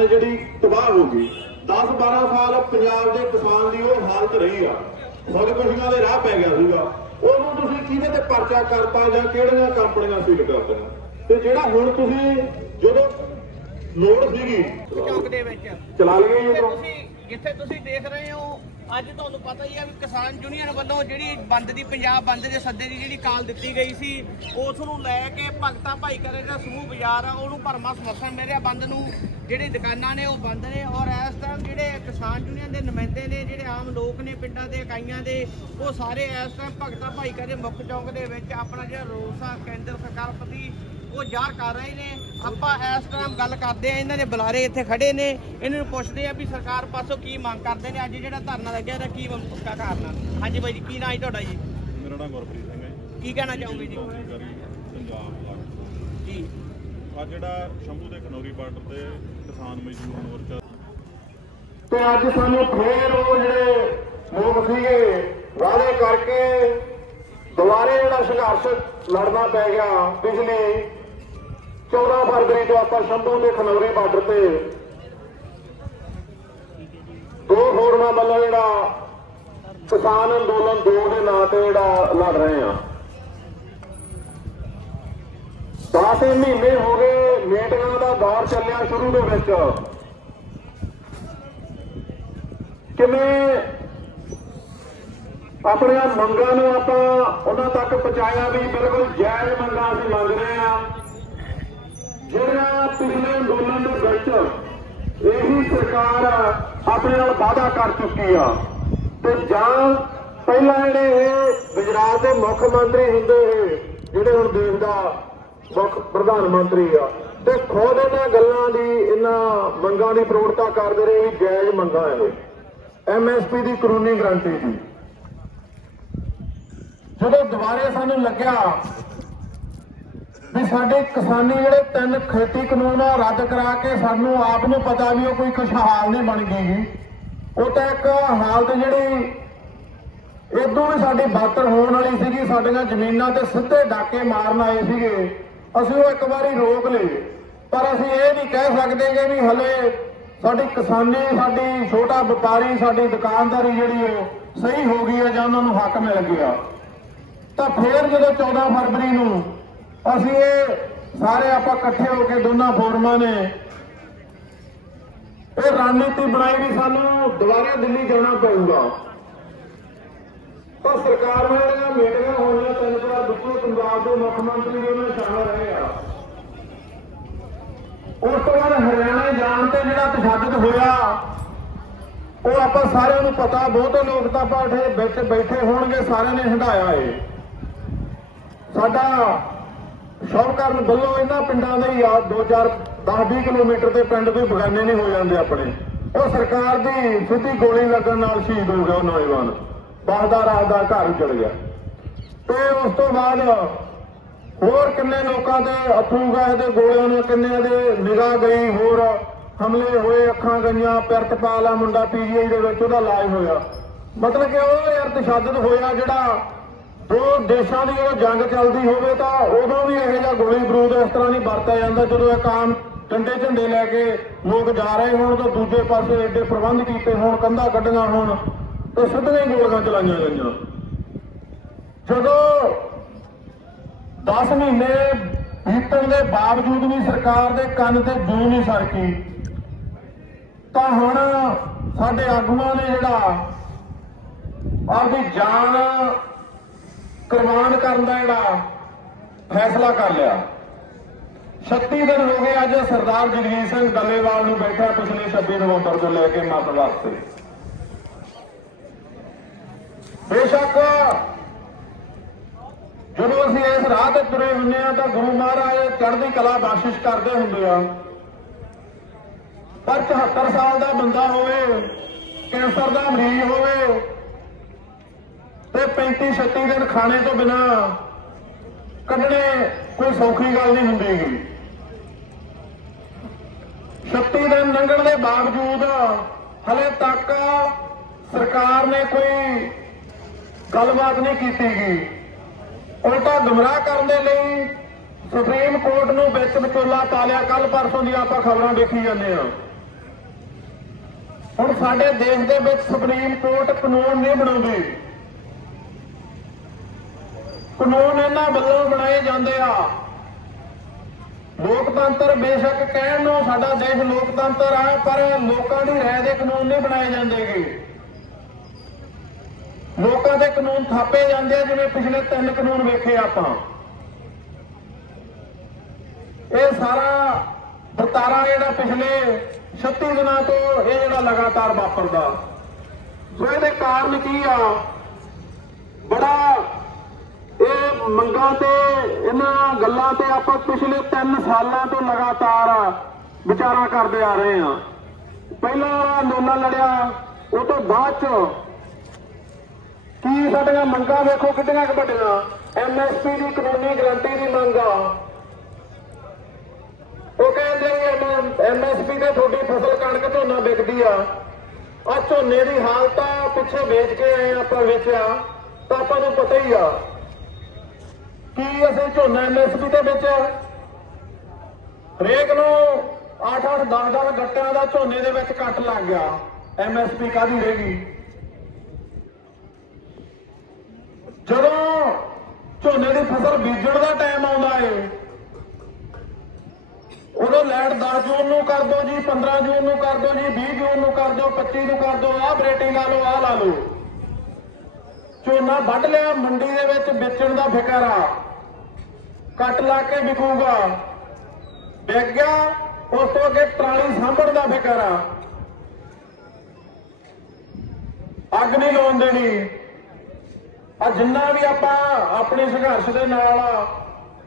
ਨੇ ਜਿਹੜੀ ਤਬਾਹ ਹੋ ਗਈ 10 12 ਸਾਲ ਪੰਜਾਬ ਦੇ ਕਿਸਾਨ ਦੀ ਉਹ ਹਾਲਤ ਰਹੀ ਆ। ਖੁਦਕੁਸ਼ੀਆਂ ਦੇ ਰਾਹ ਪੈ ਗਿਆ ਸੀਗਾ। ਉਹਨੂੰ ਤੁਸੀਂ ਕਿਹਦੇ ਤੇ ਪਰਚਾ ਕਰਤਾ ਜਾਂ ਕਿਹੜੀਆਂ ਕੰਪਨੀਆਂ ਸੀਲ ਕਰਤੀਆਂ? ਤੇ ਜਿਹੜਾ ਹੁਣ ਤੁਸੀਂ ਜਦੋਂ ਲੋੜ ਸੀਗੀ ਚੌਕ ਦੇ ਵਿੱਚ। ਚਲਾ ਲਈਏ ਜੀ ਜਿੱਥੇ। ਤੁਸੀਂ ਜਿੱਥੇ ਤੁਸੀਂ ਦੇਖ ਰਹੇ ਹੋ ਅੱਜ ਤੁਹਾਨੂੰ ਪਤਾ ਹੀ ਆ ਵੀ ਕਿਸਾਨ ਯੂਨੀਅਨ ਵੱਲੋਂ ਜਿਹੜੀ ਬੰਦ ਦੀ ਪੰਜਾਬ ਬੰਦ ਦੇ ਸੱਦੇ ਦੀ ਜਿਹੜੀ ਕਾਲ ਦਿੱਤੀ ਗਈ ਸੀ ਉਸ ਨੂੰ ਲੈ ਕੇ ਭਗਤਾ ਭਾਈਚਾਰੇ ਦਾ ਸਮੂਹ ਬਾਜ਼ਾਰ ਆ ਉਹਨੂੰ ਭਰਮਾ ਸਮਰਥਨ ਮਿਲ ਰਿਹਾ ਬੰਦ ਨੂੰ। ਜਿਹੜੀ ਦੁਕਾਨਾਂ ਨੇ ਉਹ ਬੰਦ ਨੇ ਔਰ ਇਸ ਟਾਈਮ ਜਿਹੜੇ ਕਿਸਾਨ ਯੂਨੀਅਨ ਦੇ ਨੁਮਾਇੰਦੇ ਨੇ ਜਿਹੜੇ ਆਮ ਲੋਕ ਨੇ ਪਿੰਡਾਂ ਦੇ ਇਕਾਈਆਂ ਦੇ ਉਹ ਸਾਰੇ ਇਸ ਟਾਈਮ ਭਗਤਾ ਭਾਈਚਾਰੇ ਮੁੱਖ ਚੌਂਕ ਦੇ ਵਿੱਚ ਆਪਣਾ ਜਿਹੜਾ ਰੋਸ ਆ ਕੇਂਦਰ ਸਰਕਾਰ ਪ੍ਰਤੀ ਉਹ ਜ਼ਾਹਰ ਕਰ ਰਹੇ ਨੇ। ਆਪਾਂ ਇਸ ਟਾਈਮ ਗੱਲ ਕਰਦੇ ਆ ਇਹਨਾਂ ਦੇ ਬੁਲਾਰੇ ਇੱਥੇ ਖੜੇ ਨੇ। ਇਹਨਾਂ ਨੂੰ ਪੁੱਛਦੇ ਆ ਵੀ ਸਰਕਾਰ ਪਾਸੋਂ ਕੀ ਮੰਗ ਕਰਦੇ ਨੇ ਅੱਜ ਜਿਹੜਾ ਧਰਨਾ ਲੱਗਿਆ ਇਹਦਾ ਕੀ ਮੁੱਕਾ ਕਾਰਨ ਹਾਂਜੀ ਬਾਈ ਜੀ ਕੀ ਨਾਂ ਹੈ ਤੁਹਾਡਾ ਜੀ? ਮੇਰਾ ਨਾਮ ਗੁਰਪ੍ਰੀਤ ਸਿੰਘ ਹੈ। ਕੀ ਕਹਿਣਾ ਚਾਹੋਗੇ ਜੀ? ਪੰਜਾਬ ਜੀ। ਆ ਜਿਹੜਾ ਸ਼ੰਭੂ ਦੇ ਖਨੌਰੀ ਬਾਰਡਰ ਤੇ ਕਿਸਾਨ ਮਜ਼ਦੂਰ ਮੋਰਚਾ। ਤੇ ਅੱਜ ਸਾਨੂੰ ਫੇਰ ਉਹ ਜਿਹੜੇ ਲੋਕ ਸੀਗੇ, ਵਾਅਦੇ ਕਰਕੇ ਦੁਬਾਰੇ ਜਿਹੜਾ ਸੰਘਰਸ਼ ਲੜਨਾ ਪੈ ਗਿਆ ਪਿਛਲੀ 14 ਫਰਵਰੀ ਤੋਂ ਆਪਾਂ ਸ਼ੰਭੂ ਦੇ ਖਨੌਰੀ ਬਾਰਡਰ ਤੇ। ਦੋ ਫੋਰਮਾਂ ਵੱਲੋਂ ਜਿਹੜਾ ਕਿਸਾਨ ਅੰਦੋਲਨ ਦੋ ਦੇ ਨਾਂ ਤੇ ਜਿਹੜਾ ਲੜ ਰਹੇ ਆ 10 ਮਹੀਨੇ ਹੋ ਗਏ, ਮੀਟਿੰਗਾਂ ਦਾ ਦੌਰ ਚੱਲਿਆ ਸ਼ੁਰੂ ਦੇ ਵਿੱਚ। ਕਿਵੇਂ ਆਪਣੀਆਂ ਮੰਗਾਂ ਨੂੰ ਆਪਾਂ ਉਹਨਾਂ ਤੱਕ ਪਹੁੰਚਾਇਆ ਵੀ ਬਿਲਕੁਲ ਜਾਇਜ਼ ਮੰਗਾਂ ਅਸੀਂ ਮੰਗ ਰਹੇ ਆ ਜਿਹੜਾ ਪਿਛਲੇ ਅੰਦੋਲਨ ਦੇ ਵਿੱਚ ਇਹੀ ਸਰਕਾਰ ਆਪਣੇ ਨਾਲ ਵਾਅਦਾ ਕਰ ਚੁੱਕੀ ਆ। ਤੇ ਜਾਂ ਪਹਿਲਾਂ ਜਿਹੜੇ ਇਹ ਗੁਜਰਾਤ ਦੇ ਮੁੱਖ ਮੰਤਰੀ ਹੁੰਦੇ ਇਹ ਜਿਹੜੇ ਹੁਣ ਦੇਸ਼ ਦਾ ਮੁੱਖ ਪ੍ਰਧਾਨ ਮੰਤਰੀ ਆ। ਤੇ ਖੁਦ ਇਹਨਾਂ ਗੱਲਾਂ ਦੀ, ਇਹਨਾਂ ਮੰਗਾਂ ਦੀ ਪ੍ਰੋੜਤਾ ਕਰਦੇ ਰਹੇ ਵੀ ਜਾਇਜ਼ ਮੰਗਾਂ ਇਹ। ਐਮਐਸਪੀ ਦੀ ਕਾਨੂੰਨੀ ਗਰੰਟੀ ਦੀ। ਜਦੋਂ ਦੁਬਾਰੇ ਸਾਨੂੰ ਲੱਗਿਆ ਵੀ ਸਾਡੇ ਕਿਸਾਨੀ ਜਿਹੜੇ ਤਿੰਨ ਖੇਤੀ ਕਾਨੂੰਨ ਆ ਰੱਦ ਕਰਾ ਕੇ ਸਾਨੂੰ ਆਪ ਨੂੰ ਪਤਾ ਵੀ ਉਹ ਕੋਈ ਖੁਸ਼ਹਾਲ ਨਹੀਂ ਬਣ ਗਈ ਉਹ ਤਾਂ ਇੱਕ ਹਾਲਤ ਜਿਹੜੀ ਇਦੋਂ ਵੀ ਸਾਡੀ ਬਾਤਰ ਹੋਣ ਵਾਲੀ ਸੀਗੀ, ਸਾਡੀਆਂ ਜ਼ਮੀਨਾਂ ਤੇ ਸਿੱਧੇ ਡਾਕੇ ਮਾਰਨ ਆਏ ਸੀਗੇ। ਅਸੀਂ ਉਹ ਇੱਕ ਵਾਰੀ ਰੋਕ ਲਏ। ਪਰ ਅਸੀਂ ਇਹ ਨਹੀਂ ਕਹਿ ਸਕਦੇ ਕਿ ਵੀ ਹਲੇ ਸਾਡੀ ਕਿਸਾਨੀ, ਸਾਡੀ ਛੋਟਾ ਵਪਾਰੀ, ਸਾਡੀ ਦੁਕਾਨਦਾਰੀ ਜਿਹੜੀ ਉਹ ਸਹੀ ਹੋ ਗਈ ਹੈ ਜਾਂ ਉਹਨਾਂ ਨੂੰ ਹੱਕ ਮਿਲ ਗਿਆ। ਤਾਂ ਫੇਰ ਜਦੋਂ 14 ਫਰਵਰੀ ਨੂੰ ਅਸੀਂ ਇਹ ਸਾਰੇ ਆਪਾਂ ਇਕੱਠੇ ਹੋ ਕੇ ਦੋਨਾਂ ਫੋਰਮਾਂ ਨੇ ਇਹ ਰਣਨੀਤੀ ਬਣਾਈ ਵੀ ਸਾਨੂੰ ਦੁਬਾਰਾ ਦਿੱਲੀ ਜਾਣਾ ਪਊਗਾ। ਤਾਂ ਸਰਕਾਰ ਨਾਲ ਜਿਹੜੀਆਂ ਮੀਟਿੰਗਾਂ ਹੋਈਆਂ, ਤਿੰਨ ਚਾਰ ਵਿੱਚੋਂ ਪੰਜਾਬ ਦੇ ਮੁੱਖ ਮੰਤਰੀ ਵੀ ਉਹਨਾਂ ਸ਼ਾਮਲ ਰਹੇ ਆ। ਉਸ ਤੋਂ ਬਾਅਦ ਹਰਿਆਣਾ ਜਾਣ ਤੇ ਜਿਹੜਾ ਤਸ਼ੱਦਦ ਹੋਇਆ, ਉਹ ਆਪਾਂ ਸਾਰਿਆਂ ਨੂੰ ਪਤਾ, ਬਹੁਤੇ ਲੋਕ ਤਾਂ ਪਾਠੇ ਵਿੱਚ ਬੈਠੇ ਹੋਣਗੇ, ਸਾਰਿਆਂ ਨੇ ਹੰਡਾਇਆ ਏ। ਸਾਡਾ ਸ਼ੌਕਰਨ ਵੱਲੋਂ ਇਹਨਾਂ ਪਿੰਡਾਂ ਦੇ ਹੀ ਆ 2-4 10-20 ਕਿਲੋਮੀਟਰ ਦੇ ਪਿੰਡ ਕੋਈ ਬਗਾਨੇ ਨਹੀਂ ਹੋ ਜਾਂਦੇ ਆਪਣੇ। ਉਹ ਸਰਕਾਰ ਦੀ ਸਿੱਧੀ ਗੋਲੀ ਲੱਗਣ ਨਾਲ ਸ਼ਹੀਦ ਹੋ ਗਿਆ ਉਹ ਨੌਜਵਾਨ। ਬਾਹਦਾ ਰਾਤ ਦਾ ਘਰ ਚੜ ਗਿਆ। ਤੇ ਉਸ ਤੋਂ ਬਾਅਦ ਹੋਰ ਕਿੰਨੇ ਲੋਕਾਂ ਦੇ ਅਥਰੂ ਗਏ ਤੇ ਗੋਲਿਆਂ ਨਾਲ ਕਿੰਨਿਆਂ ਦੇ ਨਿਗਾਹ ਗਈ, ਹੋਰ ਹਮਲੇ ਹੋਏ, ਅੱਖਾਂ ਗਈਆਂ, ਪਿਰਤ ਪਾਲਾ ਮੁੰਡਾ ਪੀਜੀਆਈ ਦੇ ਵਿੱਚ, ਉਹਦਾ ਇਲਾਜ ਹੋਇਆ। ਮਤਲਬ ਕਿ ਉਹ ਯਾਰ ਤਸ਼ੱਦਦ ਹੋਇਆ ਜਿਹੜਾ ਉਹ ਦੇਸ਼ਾਂ ਦੀ ਜਦੋਂ ਜੰਗ ਚੱਲਦੀ ਹੋਵੇ ਤਾਂ ਉਦੋਂ ਵੀ ਇਹੋ ਜਿਹਾ ਗੋਲੀ ਬਰੂਦ ਇਸ ਤਰ੍ਹਾਂ ਨਹੀਂ ਵਰਤਿਆ ਜਾਂਦਾ, ਜਦੋਂ ਇੱਕ ਆਮ ਝੰਡੇ ਝੰਡੇ ਲੈ ਕੇ ਲੋਕ ਜਾ ਰਹੇ ਹੋਣ ਤਾਂ ਦੂਜੇ ਪਾਸੇ ਐਡੇ ਪ੍ਰਬੰਧ ਕੀਤੇ ਹੋਣ, ਕੰਧਾਂ ਕੱਢੀਆਂ ਹੋਣ ਤੇ ਸਿੱਧੀਆਂ ਹੀ ਗੋਲੀਆਂ ਚਲਾਈਆਂ ਗਈਆਂ। ਜਦੋਂ 10 ਮਹੀਨੇ ਬੀਤਣ ਦੇ ਬਾਵਜੂਦ ਵੀ ਸਰਕਾਰ ਦੇ ਕੰਨ ਤੇ ਜੂ ਨਹੀਂ ਸਰਕੀ, ਤਾਂ ਹੁਣ ਸਾਡੇ ਆਗੂਆਂ ਨੇ ਜਿਹੜਾ ਆਪਦੀ ਜਾਨ ਕੁਰਬਾਨ ਕਰਨ ਦਾ ਜਿਹੜਾ ਫੈਸਲਾ ਕਰ ਲਿਆ। 36 ਦਿਨ ਹੋ ਗਏ ਅੱਜ ਸਰਦਾਰ ਜਗਜੀਤ ਸਿੰਘ ਡੱਲੇਵਾਲ ਨੂੰ ਬੈਠਾ ਪਿਛਲੇ 26 ਨਵੰਬਰ ਤੋਂ ਲੈ ਕੇ ਮਤ ਵਾਸਤੇ ਬੇਸ਼ੱਕ ਜਦੋਂ ਅਸੀਂ ਇਸ ਰਾਹ ਤੇ ਤੁਰੇ ਹੁੰਦੇ ਆ ਤਾਂ ਗੁਰੂ ਮਹਾਰਾਜ ਚੜ੍ਹਦੀ ਕਲਾ ਬਖਸ਼ਿਸ਼ ਕਰਦੇ ਹੁੰਦੇ ਆ। ਪਰ 74 ਸਾਲ ਦਾ ਬੰਦਾ ਹੋਵੇ, ਕੈਂਸਰ ਦਾ ਮਰੀਜ਼ ਹੋਵੇ ਤੇ 35 36 ਦਿਨ ਖਾਣੇ ਤੋਂ ਬਿਨਾ ਕੱਢਣੇ ਕੋਈ ਸੌਖੀ ਗੱਲ ਨਹੀਂ ਹੁੰਦੀਗੀ 36 ਦਿਨ ਲੰਘਣ ਦੇ ਬਾਵਜੂਦ ਹਲੇ ਤੱਕ ਸਰਕਾਰ ਨੇ ਕੋਈ ਗੱਲਬਾਤ ਨਹੀਂ ਕੀਤੀ ਗਈ। ਉਲਟਾ ਗੁੰਮਰਾਹ ਕਰਨ ਦੇ ਲਈ ਸੁਪਰੀਮ ਕੋਰਟ ਨੂੰ ਵਿੱਚ ਵਿਚੋਲਾ ਪਾ ਕੱਲ ਪਰਸੋਂ ਦੀਆਂ ਆਪਾਂ ਖਬਰਾਂ ਦੇਖੀ ਜਾਂਦੇ ਆ ਹੁਣ ਸਾਡੇ ਦੇਸ਼ ਦੇ ਵਿੱਚ ਸੁਪਰੀਮ ਕੋਰਟ ਕਾਨੂੰਨ ਨਹੀਂ ਬਣਾਉਂਦੀ। ਕਾਨੂੰਨ ਇਹਨਾਂ ਵੱਲੋਂ ਬਣਾਏ ਜਾਂਦੇ ਆ। ਲੋਕਤੰਤਰ ਬੇਸ਼ੱਕ ਕਹਿਣ ਨੂੰ ਸਾਡਾ ਦੇਸ਼ ਲੋਕਤੰਤਰ ਆ, ਪਰ ਲੋਕਾਂ ਦੀ ਰਾਏ ਦੇ ਕਾਨੂੰਨ ਨਹੀਂ ਬਣਾਏ ਜਾਂਦੇਗੇ ਲੋਕਾਂ ਦੇ ਕਾਨੂੰਨ ਥਾਪੇ ਜਾਂਦੇ ਆ, ਜਿਵੇਂ ਪਿਛਲੇ ਤਿੰਨ ਕਾਨੂੰਨ ਵੇਖੇ ਆਪਾਂ। ਇਹ ਸਾਰਾ ਵਰਤਾਰਾ ਜਿਹੜਾ ਪਿਛਲੇ 36 ਦਿਨਾਂ ਤੋਂ ਇਹ ਜਿਹੜਾ ਲਗਾਤਾਰ ਵਾਪਰਦਾ। ਸੋ ਇਹਦੇ ਕਾਰਨ ਕੀ ਆ? ਬੜਾ ਇਹ ਮੰਗਾਂ ਤੇ, ਇਹਨਾਂ ਗੱਲਾਂ ਤੇ ਆਪਾਂ ਪਿਛਲੇ 3 ਸਾਲਾਂ ਤੋਂ ਲਗਾਤਾਰ ਵਿਚਾਰਾ ਕਰਦੇ ਆ ਰਹੇ ਹਾਂ ਪਹਿਲਾਂ ਅੰਦੋਲਨ ਲੜਿਆ, ਉਹ ਤੋਂ ਬਾਅਦ ਚ ਕੀ ਸਾਡੀਆਂ ਮੰਗਾਂ ਵੇਖੋ ਕਿੰਨੀਆਂ ਕੁ ਵੱਡੀਆਂ? ਐਮਐਸਪੀ ਦੀ ਕਾਨੂੰਨੀ ਗਰੰਟੀ ਦੀ ਮੰਗ ਆ। ਉਹ ਕਹਿੰਦੇ ਐਮਐਸਪੀ ਤੇ ਤੁਹਾਡੀ ਫਸਲ ਕਣਕ ਝੋਨਾ ਵਿਕਦੀ ਆ। ਆ ਝੋਨੇ ਦੀ ਹਾਲਤ ਆ, ਪਿੱਛੇ ਵੇਚ ਕੇ ਆਏ ਆਪਾਂ ਵੇਚਿਆ, ਤਾਂ ਆਪਾਂ ਨੂੰ ਪਤਾ ਹੀ ਆ। ਕੀ ਅਸੀਂ ਝੋਨਾ ਐਮਐਸਪੀ ਤੇ ਵੇਚਿਆ? ਹਰੇਕ ਨੂੰ 8-8 10-10 ਗੱਟਿਆਂ ਦਾ ਝੋਨੇ ਦੇ ਵਿੱਚ ਕੱਟ ਲੱਗ ਗਿਆ। ਐਮਐਸਪੀ ਕਾਦੀ ਰਹੇਗੀ ਗਈ ਜਦੋਂ ਝੋਨੇ ਦੀ ਫਸਲ ਬੀਜਣ ਦਾ ਟਾਈਮ ਆਉਂਦਾ ਏ, ਉਦੋਂ ਲੈਟ 10 ਜੂਨ ਨੂੰ ਕਰ ਦੋ ਜੀ 15 ਜੂਨ ਨੂੰ ਕਰ ਦੋ ਜੀ 20 ਜੂਨ ਨੂੰ ਕਰ ਦੋ 25 ਨੂੰ ਕਰ ਦੋ ਆਹ ਬਰੇਟਿੰਗ ਲਾ ਲਓ, ਆਹ ਲਾ ਲਓ। ਝੋਨਾ ਵੱਢ ਲਿਆ, ਮੰਡੀ ਦੇ ਵਿੱਚ ਵੇਚਣ ਦਾ ਫਿਕਰ ਆ। ਕੱਟ ਲਾ ਕੇ ਵਿਕੂਗਾ। ਵਿਕ ਗਿਆ, ਉਸ ਤੋਂ ਅੱਗੇ ਟਰਾਲੀ ਸਾਂਭਣ ਦਾ ਫਿਕਰ ਆ। ਅੱਗ ਨਹੀਂ ਲਾਉਣ ਦੇਣੀ। ਆ ਜਿੰਨਾ ਵੀ ਆਪਾਂ ਆਪਣੇ ਸੰਘਰਸ਼ ਦੇ ਨਾਲ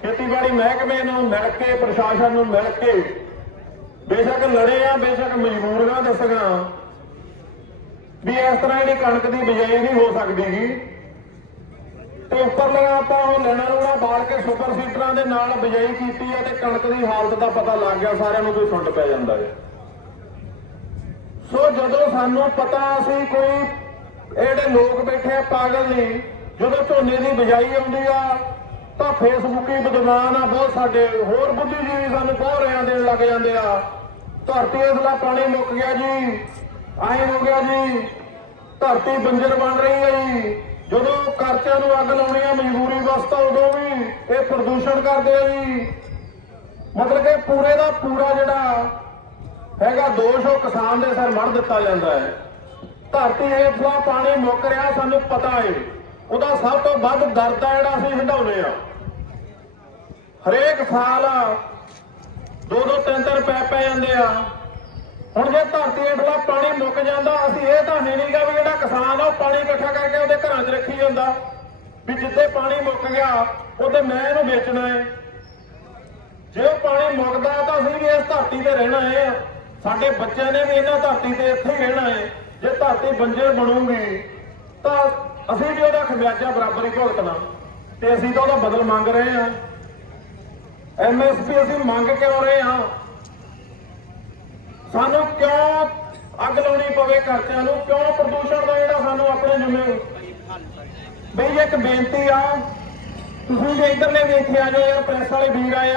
ਖੇਤੀਬਾੜੀ ਮਹਿਕਮੇ ਨੂੰ ਮਿਲ ਕੇ, ਪ੍ਰਸ਼ਾਸਨ ਨੂੰ ਮਿਲ ਕੇ ਬੇਸ਼ੱਕ ਲੜੇ ਆ, ਬੇਸ਼ੱਕ ਮਜਬੂਰ ਆ ਦੱਸਗਾ ਵੀ ਇਸ ਤਰ੍ਹਾਂ ਜਿਹੜੀ ਕਣਕ ਦੀ ਬਿਜਾਈ ਨਹੀਂ ਹੋ ਸਕਦੀ ਤੇ ਉੱਪਰ ਲਗਾ ਆਪਾਂ ਉਹ ਲੈਣਾ ਲੂਣਾ ਬਾਲ ਕੇ ਸੁਪਰ ਸੀਟਰਾਂ ਦੇ ਨਾਲ ਬਿਜਾਈ ਕੀਤੀ ਹੈ ਤੇ ਕਣਕ ਦੀ ਹਾਲਤ ਦਾ ਪਤਾ ਲੱਗ ਗਿਆ, ਸਾਰਿਆਂ ਨੂੰ ਕੋਈ ਸੁੰਡ ਪੈ ਜਾਂਦਾ ਹੈ। ਸੋ ਜਦੋਂ ਸਾਨੂੰ ਪਤਾ ਅਸੀਂ ਕੋਈ, ਇਹ ਜਿਹੜੇ ਲੋਕ ਬੈਠੇ ਆ, ਪਾਗਲ ਨਹੀਂ ਜਦੋਂ ਝੋਨੇ ਦੀ ਬਿਜਾਈ ਆਉਂਦੀ ਆ, ਤਾਂ ਫੇਸਬੁੱਕੀ ਵਿਦਵਾਨ ਆ, ਬਹੁਤ ਸਾਡੇ ਹੋਰ ਬੁੱਧੀਜੀਵੀ ਸਾਨੂੰ ਬਹੁਤ ਰਿਆਂ ਦੇਣ ਲੱਗ ਜਾਂਦੇ ਆ। ਧਰਤੀ ਇਸਲਾ ਪਾਣੀ ਮੁੱਕ ਗਿਆ ਜੀ ਆਏ ਹੋ ਗਿਆ ਜੀ, ਧਰਤੀ ਬੰਜਰ ਬਣ ਰਹੀ ਹੈ ਜੀ। ਜਦੋਂ ਕਰਚਿਆਂ ਨੂੰ ਅੱਗ ਲਾਉਣੀ ਆ, ਮਜਬੂਰੀ ਵਸਤਾ ਉਦੋਂ ਵੀ ਇਹ ਪ੍ਰਦੂਸ਼ਣ ਕਰਦੇ ਆ ਜੀ। ਮਤਲਬ ਕਿ ਪੂਰੇ ਦਾ ਪੂਰਾ ਜਿਹੜਾ ਹੈਗਾ ਦੋਸ਼ ਉਹ ਕਿਸਾਨ ਦੇ ਸਿਰ ਮੜ ਦਿੱਤਾ ਜਾਂਦਾ ਹੈ। ਧਰਤੀ ਹੇਠਲਾ ਪਾਣੀ ਮੁੱਕ ਰਿਹਾ ਸਾਨੂੰ ਪਤਾ ਏ। ਉਹਦਾ ਸਭ ਤੋਂ ਵੱਧ ਦਰਦ ਆ ਜਿਹੜਾ ਅਸੀਂ ਹੰਡਾਉਨੇ ਆ। ਹਰੇਕ ਸਾਲ ਦੋ ਦੋ ਤਿੰਨ ਤਿੰਨ ਪੈ ਪੈ ਜਾਂਦੇ ਆ। ਹੁਣ ਜੇ ਧਰਤੀ ਹੇਠਲਾ ਪਾਣੀ ਮੁੱਕ ਜਾਂਦਾ, ਅਸੀਂ ਇਹ ਤਾਂ ਹੈ ਨਹੀਂਗਾ ਵੀ ਜਿਹੜਾ ਕਿਸਾਨ ਆ, ਉਹ ਪਾਣੀ ਇਕੱਠਾ ਕਰਕੇ ਉਹਦੇ ਘਰਾਂ 'ਚ ਰੱਖੀ ਜਾਂਦਾ। ਵੀ ਜਿੱਥੇ ਪਾਣੀ ਮੁੱਕ ਗਿਆ ਉਹਦੇ ਮੈਂ ਇਹਨੂੰ ਵੇਚਣਾ ਹੈ। ਜੇ ਉਹ ਪਾਣੀ ਮੁੱਕਦਾ, ਤਾਂ ਅਸੀਂ ਵੀ ਇਸ ਧਰਤੀ ਤੇ ਰਹਿਣਾ ਹੈ। ਸਾਡੇ ਬੱਚਿਆਂ ਨੇ ਵੀ ਇਹਨਾਂ ਧਰਤੀ ਤੇ ਇੱਥੇ ਰਹਿਣਾ ਹੈ। ਜੇ ਧਰਤੀ ਬੰਜਰ ਬਣੂਗੀ, ਤਾਂ ਅਸੀਂ ਵੀ ਉਹਦਾ ਖਮਿਆਜਾ ਬਰਾਬਰ ਹੀ ਭੁਗਤਣਾ ਤੇ ਅਸੀਂ ਤਾਂ ਉਹਦਾ ਬਦਲ ਮੰਗ ਰਹੇ ਹਾਂ। ਐਮਐਸਪੀ ਅਸੀਂ ਮੰਗ ਕਿਉਂ ਰਹੇ ਹਾਂ? ਸਾਨੂੰ ਕਿਉਂ ਅੱਗ ਲਾਉਣੀ ਪਵੇ ਖਰਚਿਆਂ ਨੂੰ? ਕਿਉਂ ਪ੍ਰਦੂਸ਼ਣ ਦਾ ਜਿਹੜਾ ਸਾਨੂੰ ਆਪਣੇ ਜਿੰਮੇ ਬਈ ਇੱਕ ਬੇਨਤੀ ਆ। ਤੁਸੀਂ ਜੇ ਇਧਰਲੇ ਵੇਖੇ ਆ ਜਾਓ ਯਾਰ ਪ੍ਰੈਸ ਵਾਲੇ ਵੀਰ ਆਏ ਆ